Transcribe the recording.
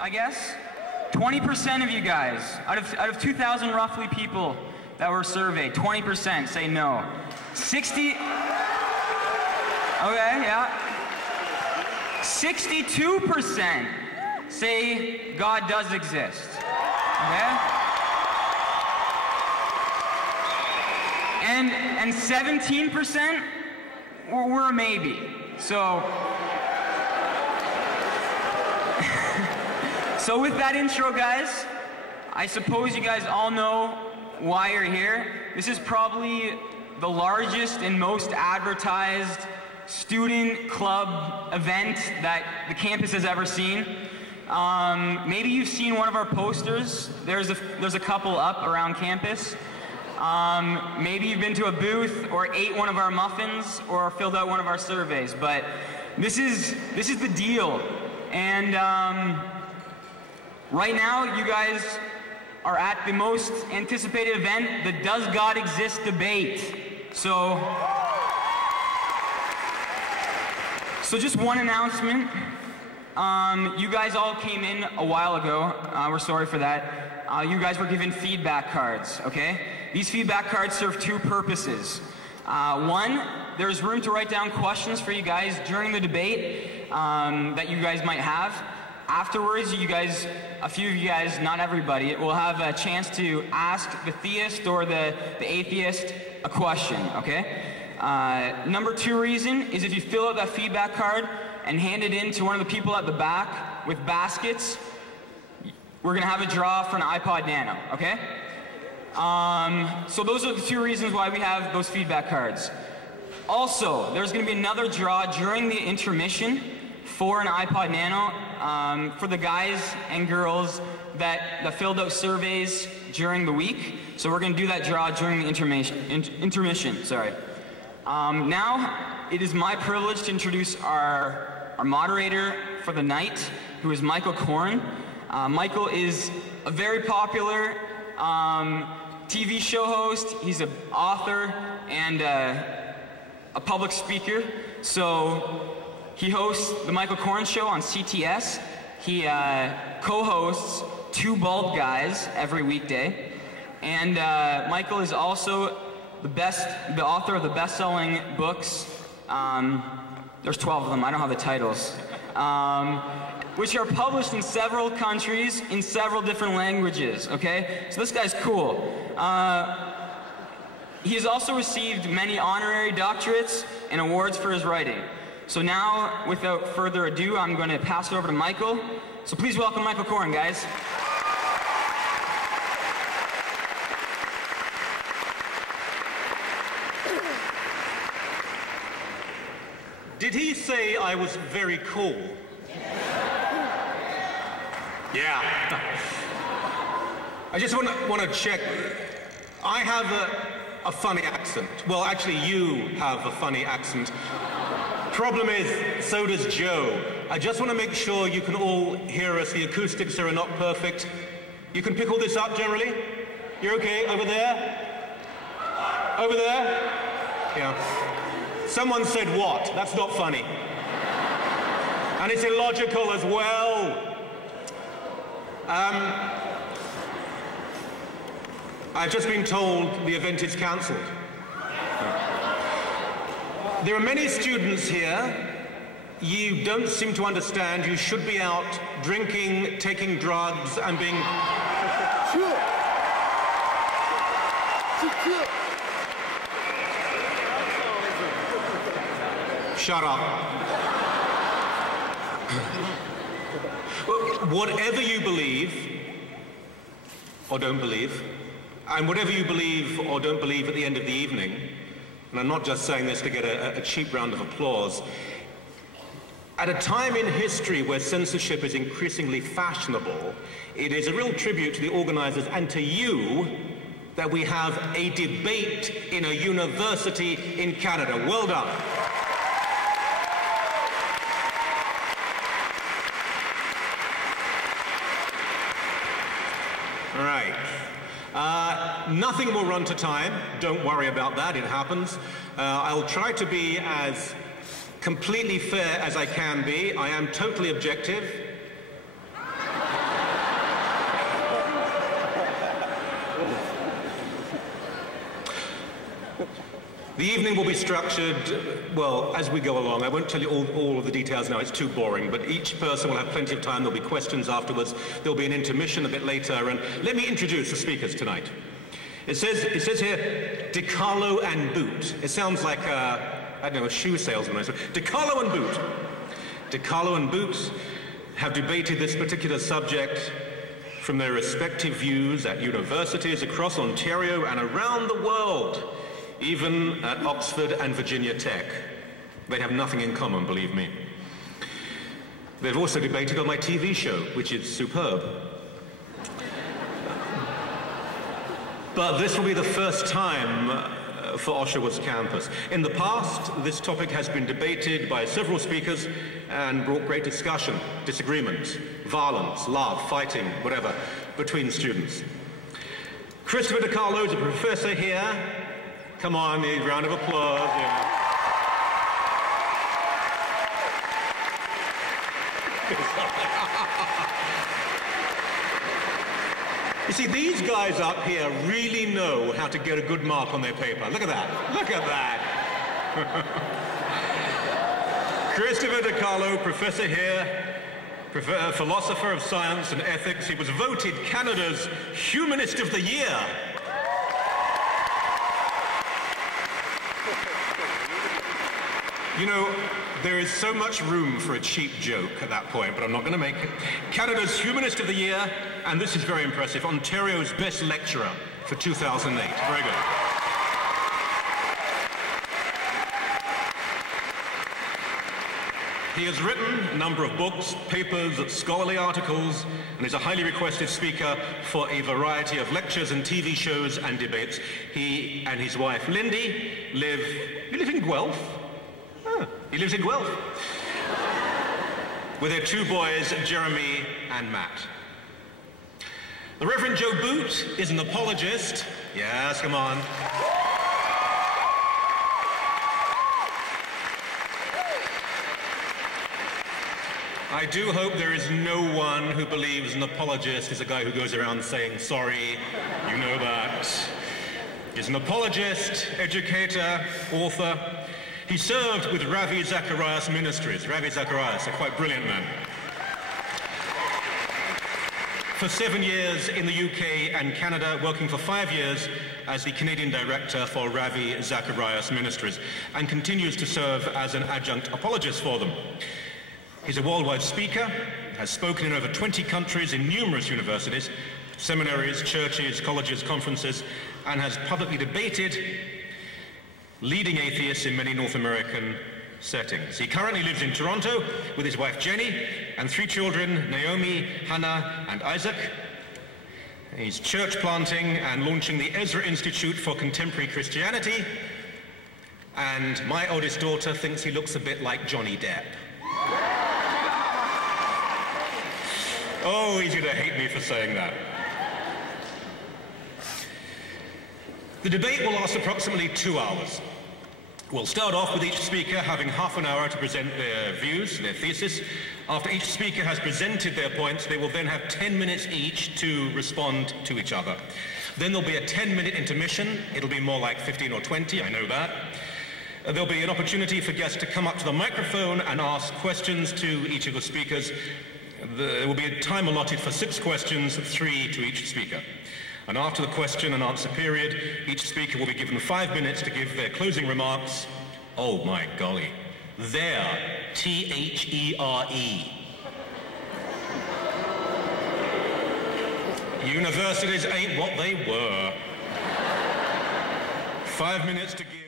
I guess. 20% of you guys, out of 2,000 roughly people that were surveyed, 20% say no. 60, okay, yeah. 62% say God does exist, okay? And 17% were a maybe, so. So with that intro, guys, I suppose you guys all know why you're here. This is probably the largest and most advertised student club event that the campus has ever seen. Maybe you've seen one of our posters. There's a couple up around campus. Maybe you've been to a booth or ate one of our muffins or filled out one of our surveys, but this is the deal. And right now, you guys are at the most anticipated event, the Does God Exist debate. So just one announcement. You guys all came in a while ago. We're sorry for that. You guys were given feedback cards, okay? These feedback cards serve two purposes. One, there's room to write down questions for you guys during the debate that you guys might have. Afterwards, you guys, a few of you guys, not everybody, will have a chance to ask the theist or the atheist a question, okay? Number two reason is if you fill out that feedback card and hand it in to one of the people at the back with baskets, we're gonna have a draw for an iPod Nano, okay? So those are the two reasons why we have those feedback cards. Also, there's gonna be another draw during the intermission for an iPod Nano for the guys and girls that filled out surveys during the week. So we're going to do that draw during the intermission. Sorry. Now, it is my privilege to introduce our moderator for the night, who is Michael Coren. Michael is a very popular TV show host. He's an author and a public speaker. So he hosts the Michael Coren Show on CTS. He co-hosts Two Bald Guys every weekday. And Michael is also the author of the best-selling books. There's 12 of them, I don't have the titles. Which are published in several countries in several different languages, okay? So this guy's cool. He has also received many honorary doctorates and awards for his writing. So now, without further ado, I'm going to pass it over to Michael. So please welcome Michael Coren, guys. Did he say I was very cool? Yeah. I just want to check. I have a funny accent. Well, actually, you have a funny accent. Problem is, so does Joe. I just want to make sure you can all hear us. The acoustics are not perfect. You can pick all this up generally? You're okay? Over there? Over there? Yeah. Someone said what? That's not funny. And it's illogical as well. I've just been told the event is cancelled. There are many students here. You don't seem to understand. You should be out drinking, taking drugs, and being... Shut up. Whatever you believe, or don't believe, and whatever you believe or don't believe at the end of the evening, and I'm not just saying this to get a cheap round of applause, at a time in history where censorship is increasingly fashionable, it is a real tribute to the organizers and to you that we have a debate in a university in Canada. Well done. All right. Nothing will run to time. Don't worry about that. It happens. I'll try to be as completely fair as I can be. I am totally objective. The evening will be structured, well, as we go along. I won't tell you all of the details now, it's too boring, but each person will have plenty of time. There'll be questions afterwards. There'll be an intermission a bit later, and let me introduce the speakers tonight. It says here, DiCarlo and Boot. It sounds like, I don't know, a shoe salesman. DiCarlo and Boot. DiCarlo and Boot have debated this particular subject from their respective views at universities across Ontario and around the world, even at Oxford and Virginia Tech. They have nothing in common, believe me. They've also debated on my TV show, which is superb. But this will be the first time for Oshawa's campus. In the past, this topic has been debated by several speakers and brought great discussion, disagreement, violence, love, fighting, whatever, between students. Christopher DiCarlo is a professor here. Come on, a round of applause. Yeah. You see, these guys up here really know how to get a good mark on their paper. Look at that. Look at that. Christopher DiCarlo, professor here, philosopher of science and ethics. He was voted Canada's Humanist of the Year. You know, there is so much room for a cheap joke at that point, but I'm not going to make it. Canada's Humanist of the Year, and this is very impressive, Ontario's Best Lecturer for 2008. Very good. He has written a number of books, papers, scholarly articles, and is a highly requested speaker for a variety of lectures and TV shows and debates. He and his wife, Lindy, live in Guelph. He lives in Guelph with their two boys, Jeremy and Matt. The Reverend Joe Boot is an apologist. Yes, come on. I do hope there is no one who believes an apologist is a guy who goes around saying sorry. You know that. He's an apologist, educator, author. He served with Ravi Zacharias Ministries. Ravi Zacharias, a quite brilliant man. For 7 years in the UK and Canada, working for 5 years as the Canadian director for Ravi Zacharias Ministries, and continues to serve as an adjunct apologist for them. He's a worldwide speaker, has spoken in over 20 countries in numerous universities, seminaries, churches, colleges, conferences, and has publicly debated leading atheists in many North American settings. He currently lives in Toronto with his wife Jenny and 3 children, Naomi, Hannah, and Isaac. He's church planting and launching the Ezra Institute for Contemporary Christianity. And my oldest daughter thinks he looks a bit like Johnny Depp. Oh, he's going to hate me for saying that. The debate will last approximately 2 hours. We'll start off with each speaker having half an hour to present their views, their thesis. After each speaker has presented their points, they will then have 10 minutes each to respond to each other. Then there'll be a 10-minute intermission. It'll be more like 15 or 20, I know that. There'll be an opportunity for guests to come up to the microphone and ask questions to each of the speakers. There will be a time allotted for 6 questions, 3 to each speaker. And after the question and answer period, each speaker will be given 5 minutes to give their closing remarks. Oh my golly. There. T-H-E-R-E. Universities ain't what they were. 5 minutes to give.